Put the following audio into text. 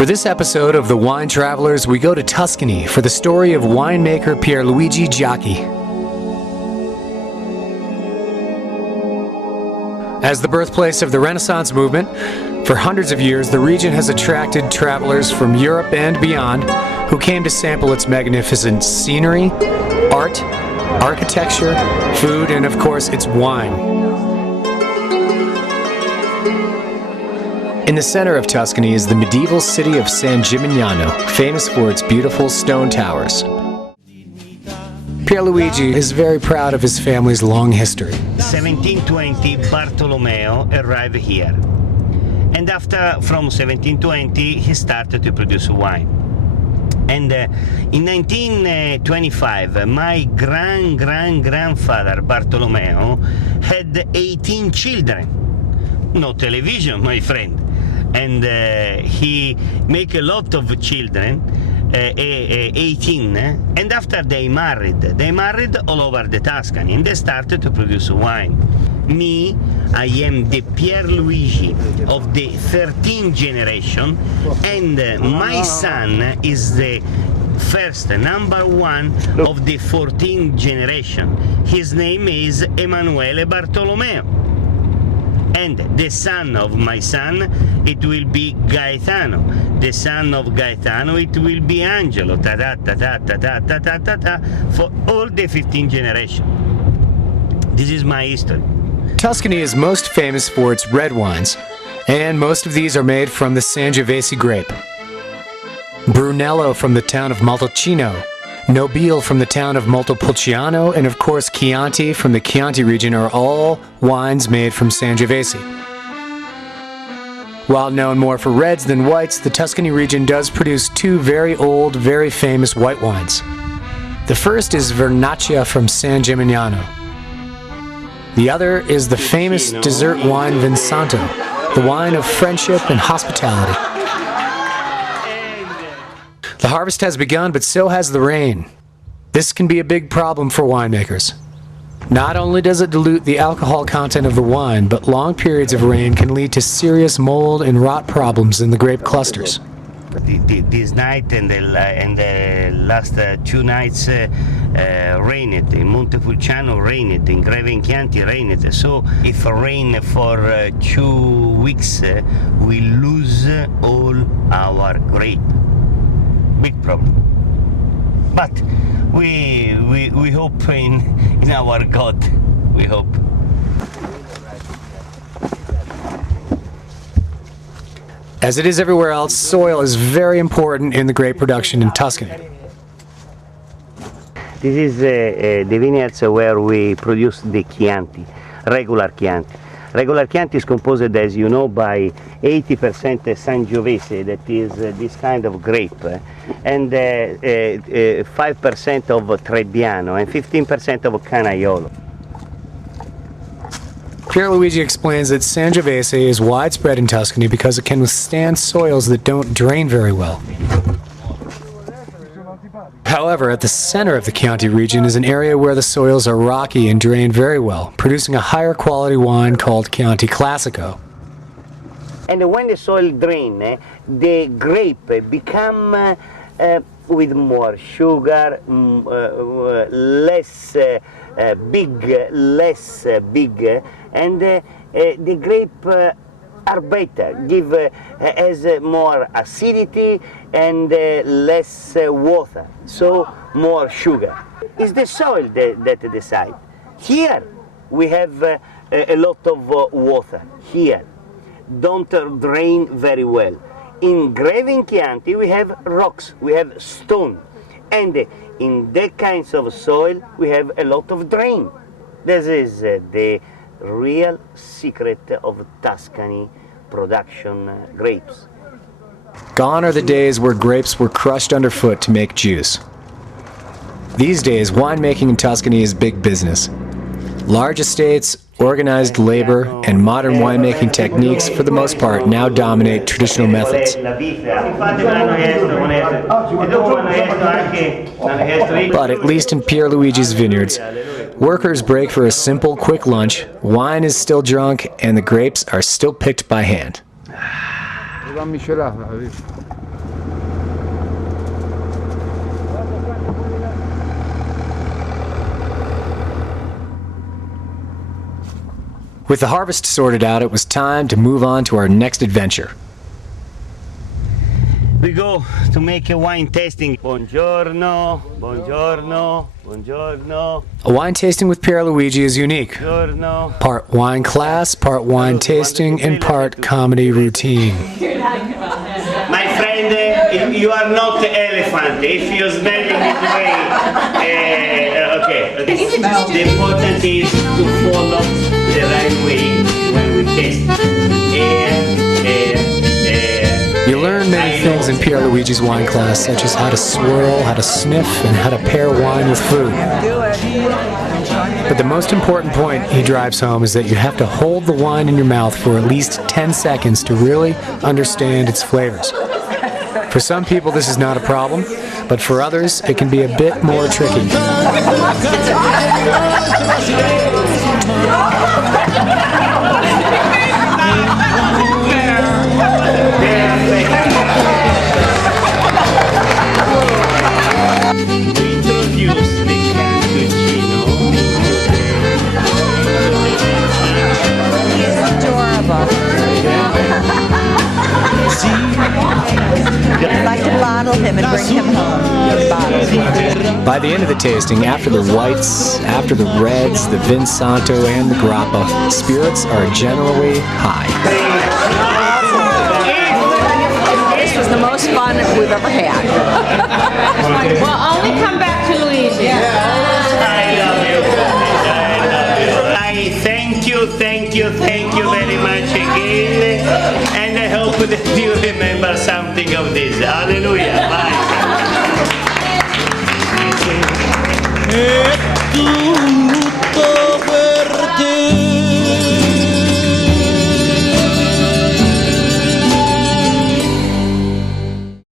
For this episode of The Wine Travelers, we go to Tuscany for the story of winemaker Pierluigi Giacchi. As the birthplace of the Renaissance movement, for hundreds of years the region has attracted travelers from Europe and beyond who came to sample its magnificent scenery, art, architecture, food, and of course its wine. In the center of Tuscany is the medieval city of San Gimignano, famous for its beautiful stone towers. Pierluigi is very proud of his family's long history. 1720, Bartolomeo arrived here. And from 1720, he started to produce wine. And in 1925, my grandfather Bartolomeo had 18 children. No television, my friend. And he make a lot of children, 18, and after they married all over the Tuscany, and they started to produce wine. Me, I am the Pierluigi of the 13th generation, and my son is the first, number one of the 14th generation. His name is Emanuele Bartolomeo. And the son of my son, it will be Gaetano. The son of Gaetano, it will be Angelo. For all the 15th generation. This is my history. Tuscany is most famous for its red wines, and most of these are made from the Sangiovese grape. Brunello from the town of Montalcino, Nobile from the town of Montepulciano, and of course Chianti from the Chianti region are all wines made from Sangiovese. While known more for reds than whites, the Tuscany region does produce two very old, very famous white wines. The first is Vernaccia from San Gimignano. The other is the famous dessert wine Vinsanto, the wine of friendship and hospitality. The harvest has begun, but so has the rain. This can be a big problem for winemakers. Not only does it dilute the alcohol content of the wine, but long periods of rain can lead to serious mold and rot problems in the grape clusters. This night and the last 2 nights rained. In Montepulciano rained, in Greve Chianti rained. So if rain for 2 weeks, we lose all our grape. Big problem. But we hope in our God. We hope. As it is everywhere else, soil is very important in the grape production in Tuscany. This is the vineyards where we produce the Chianti, regular Chianti. Regular Chianti is composed, as you know, by 80% Sangiovese, that is this kind of grape, and 5% of Trebbiano and 15% of Canaiolo. Pierluigi explains that Sangiovese is widespread in Tuscany because it can withstand soils that don't drain very well. However, at the center of the Chianti region is an area where the soils are rocky and drain very well, producing a higher quality wine called Chianti Classico. And when the soil drains, the grape become with more sugar, less big, and the grape are better, has more acidity and less water, so more sugar. It's the soil that decides. Here we have a lot of water. Here don't drain very well. In Greve Chianti we have rocks, we have stone, and in that kinds of soil we have a lot of drain. This is the real secret of Tuscany production grapes. Gone are the days where grapes were crushed underfoot to make juice. These days, winemaking in Tuscany is big business. Large estates, organized labor, and modern winemaking techniques, for the most part, now dominate traditional methods. But at least in Pierluigi's vineyards, workers break for a simple, quick lunch, wine is still drunk, and the grapes are still picked by hand. With the harvest sorted out, it was time to move on to our next adventure. We go to make a wine tasting. Buongiorno, buongiorno, buongiorno. A wine tasting with Pierluigi is unique. Buongiorno. Part wine class, part wine tasting, and part comedy routine. My friend, you are not the elephant. If you're smelling this way, okay. The important is to follow the right way when we taste. You learn many things in Pierluigi's wine class, such as how to swirl, how to sniff, and how to pair wine with food. But the most important point he drives home is that you have to hold the wine in your mouth for at least 10 seconds to really understand its flavors. For some people, this is not a problem, but for others, it can be a bit more tricky. I'd like to bottle him and bring him home. By the end of the tasting, after the whites, after the reds, the Vinsanto, and the Grappa, spirits are generally high. This was the most fun we've ever had. Well, only come back to Luigi. I love you. I thank you very much again, and I hope that you remember something of this. Hallelujah. Bye.